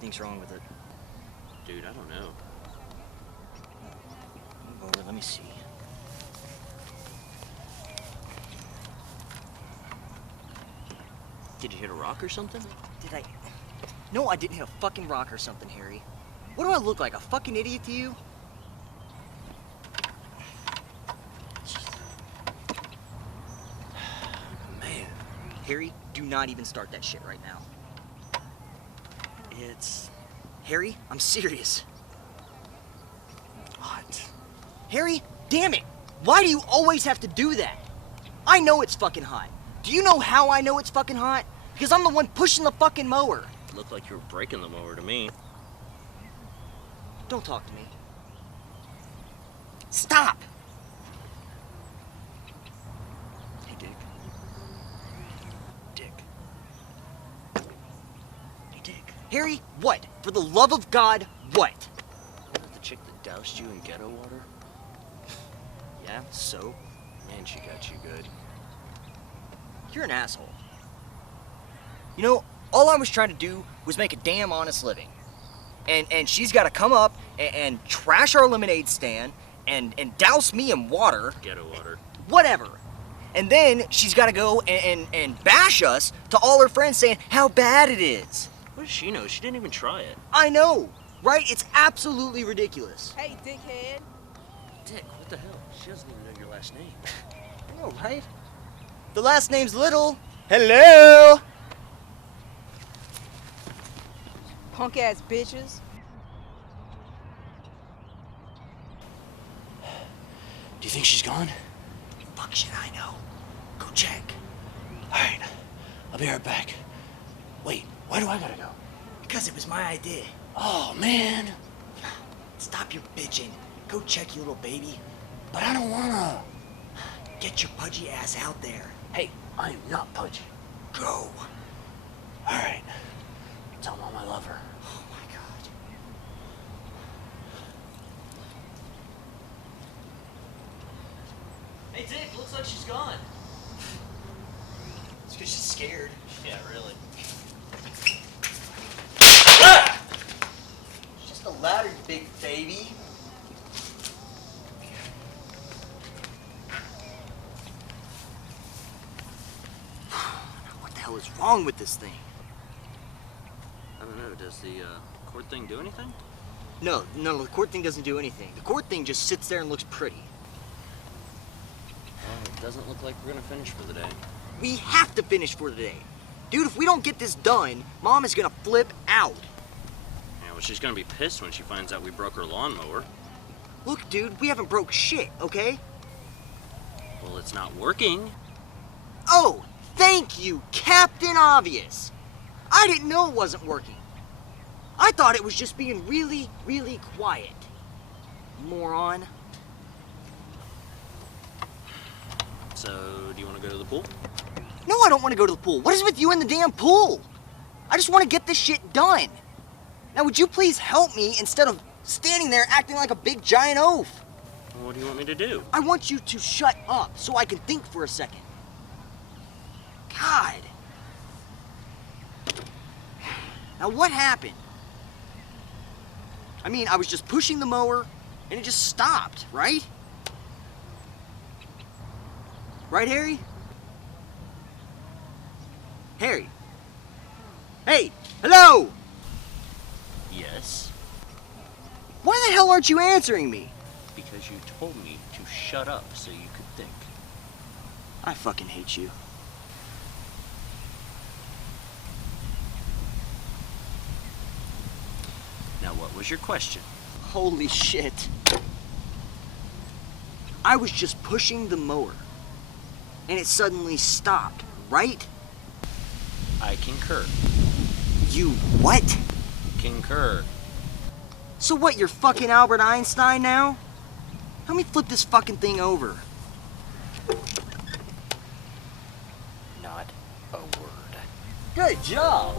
think's wrong with it? Dude, I don't know. Move over, let me see. Did you hit a rock or something? Did I? No, I didn't hit a fucking rock or something, Harry. What do I look like, a fucking idiot to you? Man. Harry, do not even start that shit right now. Harry, I'm serious. What? Harry, damn it! Why do you always have to do that? I know it's fucking hot. Do you know how I know it's fucking hot? Because I'm the one pushing the fucking mower. Looked like you were breaking the mower to me. Don't talk to me. Stop! Hey, Dick. Dick. Hey, Dick. Harry, what? For the love of God, what? The chick that doused you in ghetto water? Yeah, so? Man, she got you good. You're an asshole. You know, all I was trying to do was make a damn honest living. And she's got to come up and trash our lemonade stand and douse me in water. Ghetto water. Whatever. And then she's got to go and bash us to all her friends saying how bad it is. What does she know? She didn't even try it. I know, right? It's absolutely ridiculous. Hey, dickhead. Dick, what the hell? She doesn't even know your last name. I know, right? The last name's Little. Hello? Punk ass bitches. Do you think she's gone? Fuck should I know? Go check. Alright, I'll be right back. Wait, why do I gotta go? Because it was my idea. Oh, man. Stop your bitching. Go check, you little baby. But I don't wanna. Get your pudgy ass out there. Hey, I am not pudgy. Go. Alright. Tell Mom I love her. Oh my God. Hey, Dick, looks like she's gone. It's because she's scared. Yeah, really. It's just a ladder, you big baby. What the hell is wrong with this thing? I don't know, does the cord thing do anything? No, the cord thing doesn't do anything. The cord thing just sits there and looks pretty. Well, it doesn't look like we're gonna finish for the day. We have to finish for today. Dude, if we don't get this done, Mom is gonna flip out. Yeah, well, she's gonna be pissed when she finds out we broke her lawnmower. Look, dude, we haven't broke shit, okay? Well, it's not working. Oh, thank you, Captain Obvious. I didn't know it wasn't working. I thought it was just being really, really quiet. Moron. So, do you want to go to the pool? No, I don't want to go to the pool. What is with you in the damn pool? I just want to get this shit done. Now, would you please help me instead of standing there acting like a big giant oaf? Well, what do you want me to do? I want you to shut up so I can think for a second. God. Now, what happened? I mean, I was just pushing the mower and it just stopped, right? Right, Harry? Harry? Hey, hello! Yes, Why the hell aren't you answering me? because you told me to shut up so you could think. I fucking hate you. Now, what was your question? Holy shit. I was just pushing the mower and it suddenly stopped, right? I concur. You what? Concur. So what, you're fucking Albert Einstein now? Let me flip this fucking thing over. Not a word. Good job.